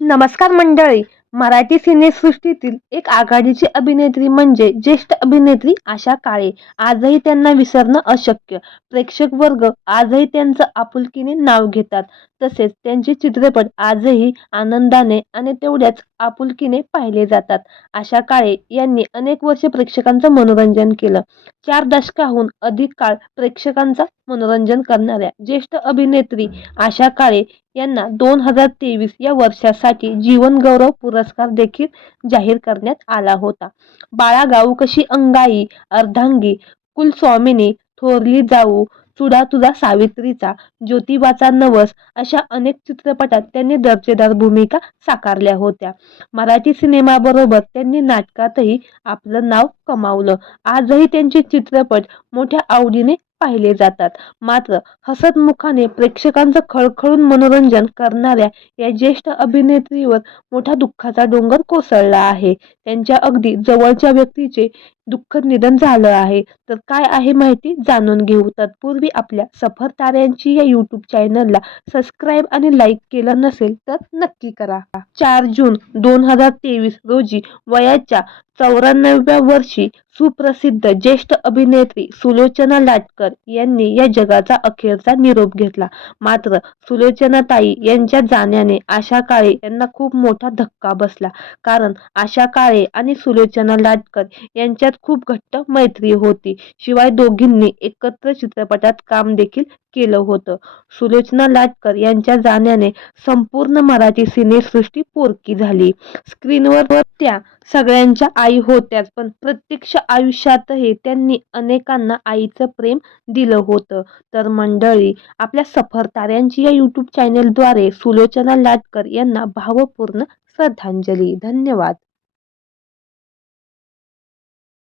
नमस्कार मंडळी. मराठी सिनेसृष्टीतील एक आघाडीची अभिनेत्री म्हणजे ज्येष्ठ अभिनेत्री आशा काळे. आजही त्यांना विसरणं अशक्य. प्रेक्षक वर्ग आजही त्यांचं आपुलकीने नाव घेतात. तसेच त्यांचे चित्रपट आजही आनंदाने आणि तेवढ्याच आपुलकीने पाहिले जातात. आशा काळे यांनी अनेक वर्षे प्रेक्षकांचं मनोरंजन केलं. 4 दशकाहून अधिक काळ प्रेक्षकांचं मनोरंजन करणाऱ्या ज्येष्ठ अभिनेत्री आशा काळे यांना 2023 या वर्षासाठी जीवन गौरव पुरस्कार देखील जाहीर करण्यात आला होता. बाळा गाऊ कशी अंगाई, अर्धांगी, कुलस्वामिनी, थोरली जाऊ, चुडा तुझा सावित्रीचा, ज्योतिबाचा नवस अशा अनेक चित्रपटात त्यांनी दर्जेदार भूमिका साकारल्या होत्या. मराठी सिनेमाबरोबर त्यांनी नाटकातही आपलं नाव कमावलं. आजही त्यांचे चित्रपट मोठ्या आवडीने पाहिले जातात. मात्र हसतमुखाने प्रेक्षकांचं खळखळून मनोरंजन करणाऱ्या या ज्येष्ठ अभिनेत्रीवर मोठा दुःखाचा डोंगर कोसळला आहे. त्यांच्या अगदी जवळच्या व्यक्तीचे दुःखद निधन झालं आहे. तर काय आहे माहिती जाणून घेऊ. तत्पूर्वी आपल्या सफर ताऱ्यांची या यूट्यूब चॅनलला सबस्क्राईब आणि लाईक केलं नसेल तर नक्की करा. 4 जून 2023 रोजी वयाच्या 94व्या वर्षी सुप्रसिद्ध ज्येष्ठ अभिनेत्री सुलोचना लाटकर यांनी या जगाचा अखेरचा निरोप घेतला. मात्र सुलोचनाताई यांच्या जाण्याने आशा काळे यांना खूप मोठा धक्का बसला. कारण आशा काळे आणि सुलोचना लाटकर यांच्यात खूप घट्ट मैत्री होती. शिवाय दोघींनी एकत्र चित्रपटात काम देखील केलं होतं. सुलोचना लाटकर यांच्या जाण्याने संपूर्ण मराठी सिनेसृष्टी पोरकी झाली. स्क्रीनवर त्या सगळ्यांच्या आई होत्याच, पण प्रत्यक्ष आयुष्यातही त्यांनी अनेकांना आईचं प्रेम दिलं होतं. तर मंडळी, आपल्या सफर ताऱ्यांची या यूट्यूब चॅनलद्वारे सुलोचना लाटकर यांना भावपूर्ण श्रद्धांजली. धन्यवाद.